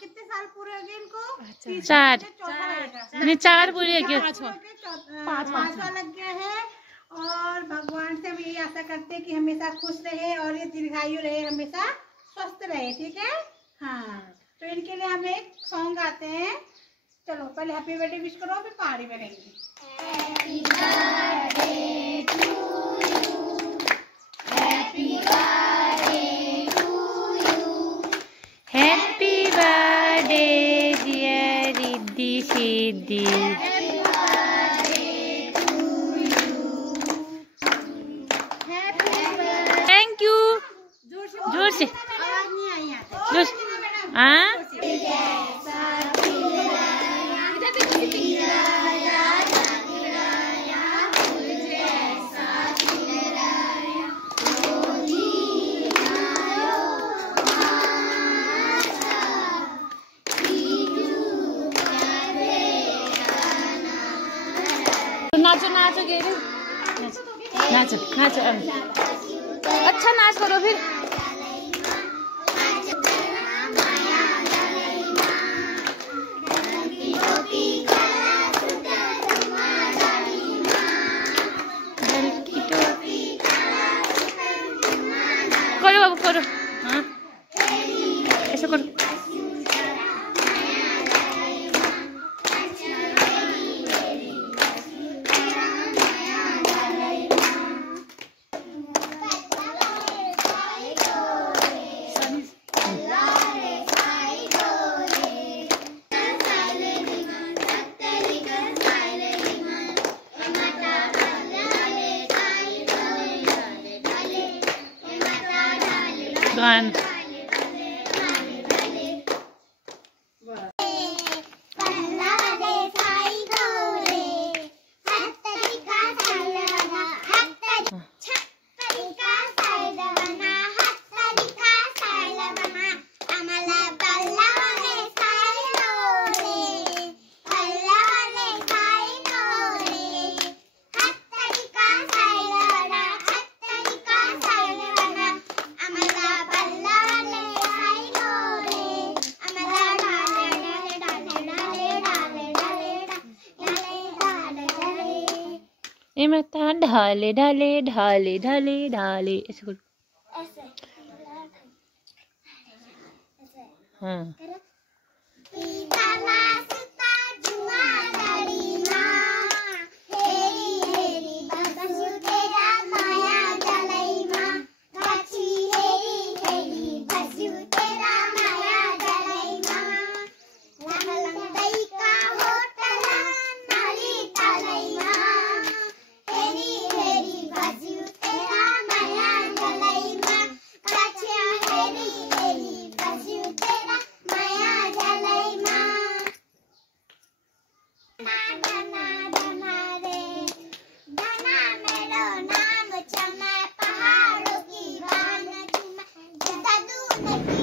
कितने साल पूरे हो गए इनको? 4 नहीं 4 पूरे हो गए, 5 लग गया है। और भगवान से हम यही आशा करते हैं कि हमेशा खुश रहे और ये दीर्घायु रहे, हमेशा स्वस्थ रहे। ठीक है। हाँ, तो इनके लिए हम एक सॉन्ग गाते हैं। चलो पहले हैप्पी बर्थडे विश करो, फिर पार्टी करेंगे। Happy birthday to you, happy birthday to you, happy birthday dear Riddhi Siddhi. Thank you. जोर से जोर से। हाँ नाचो नाचो गेरू, नाचो नाचो। अच्छा नाच करो फिर। करो बाबू करो। हाँ ऐसा करो। गान ये माता ढाले ढाले ढाले ढाले ढाले ऐसे करो। हाँ Thank you.